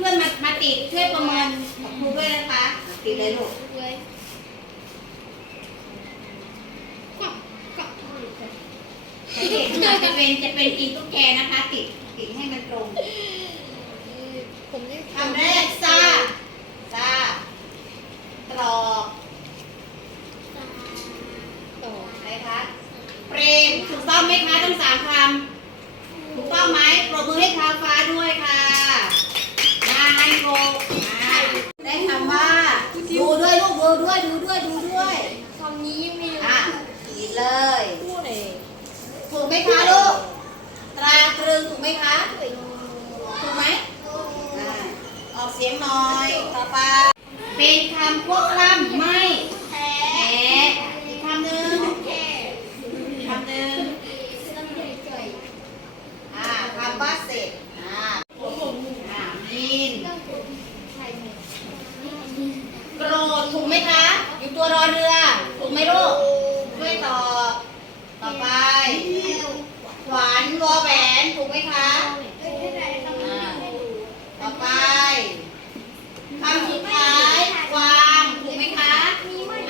เพื่อนๆมามาติดช่วยประเมินกับครูด้วยนะคะ ติดเลยลูกเลยก็ก็เด็กจะเป็นจะเป็นตีตุ๊กแกนะคะ ติดติดให้มันตรงผมนี่คำแรกซาซาตรอกต่ออะไรคะเปรมถูกต้องไหมคะทั้งสามคำถูกต้องไหมปรบมือให้ท้าฟ้าด้วยค่ะ ได้คำว่า ดูด้วยลูกดูด้วยดูด้วยดูด้วยคำนี้ไม่รู้อะติดเลยพูดเลยถูกไหมคะลูกตราตรึงถูกไหมคะถูกไหมอ่าออกเสียงหน่อยต่อไปเป็นคำควบกล้ำไม่แพ้อีกคำหนึ่งอีกคำหนึ่งอ่าคำว่าเสร็จอ่าอ่ามินโกถูกไหมคะ อยู่ตัวรอเรือ ถูกไหมลูกช่วยตอบ ต่อไป ขวานวอแหวน ถูกไหมคะ ต่อไปคำสุดท้ายกวางถูกไหมคะ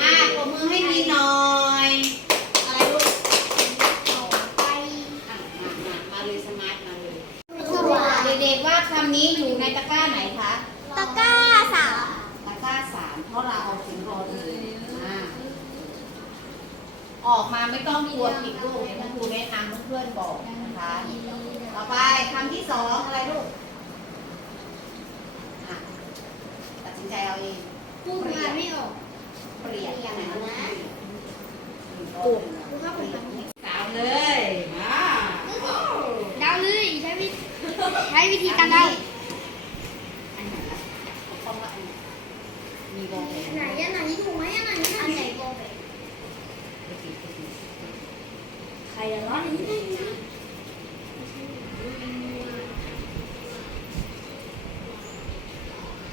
อ่าปรบมือให้มีหน่อย อะไรลูกอะมามามาเลยสมาร์ทมาเลย เด็กๆว่าคำนี้อยู่ในตะกร้าไหนคะ ตะกร้าสาม ตะกร้าสามเพราะเราเอาถึงรอเลยอ่าออกมาไม่ต้องกลัวผิดลูกเดี๋ยวคุณครูแนะนำเพื่อนๆบอกนะคะ ต่อไปคำที่สองอะไรลูกอะตัดสินใจเอาเองพูดมาไม่ออกเปลี่ยนอย่างนั้นนะกูเข้าไปทำสาวเลยมาเดาเลยใช้วิธีใช้วิธีการเดา อันไหนล่ะเขาว่าอันไหนมีวงแหวน ไหนอันไหนถูกไหมอันไหนอันไหนโกเบใครจะร้อนนี้ได้นะ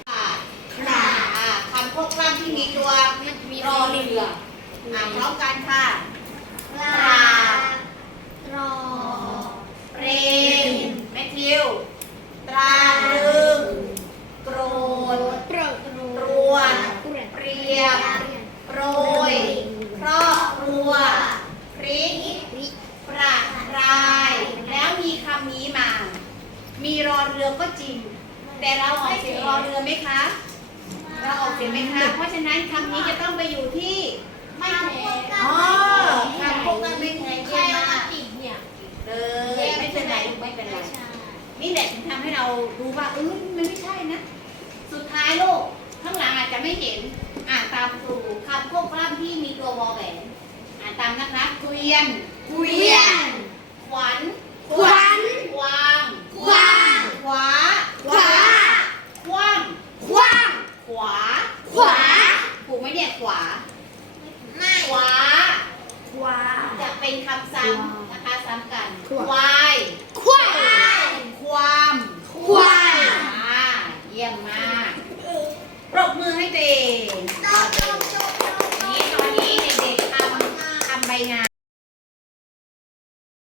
ขาขาคำพวกกล้ามที่มีตัวรอเรืออ่านพร้อมกันค่ะ กราบรอ เปรมแมทธิว ตราตรึง โกรธ โปรด รวน เปรียบ โปรย ครอบครัว พริก ประราย แล้วมีคำนี้มา มีรอเรือก็จริง แต่เราออกเสียงรอเรือไหมคะ เราออกเสียงไหมคะ เพราะฉะนั้นคำนี้จะต้องไปอยู่ที่ไม่แพ้อ๋อคำพวกนั้นไม่แพ้เยี่ยมมากติดเนี่ยเลยไม่เป็นไรลูกไม่เป็นไร นี่แหละถึงทำให้เรารู้ว่าเออมันไม่ใช่นะ สุดท้ายลูกข้างหลังอาจจะไม่เห็น อ่านตามครูคำควบกล้ำที่มีตัววอแหวน อ่านตามนะคะเกวียนเกวียน ขวัญขวัญ กวาง กวาง ขวา ขวา ขว้าง ขว้าง ขวา ขวา ถูกไหมเนี่ย ขวาไม่ขวา ขวา จะเป็นคำซ้ำนะคะซ้ำกันขวาควาย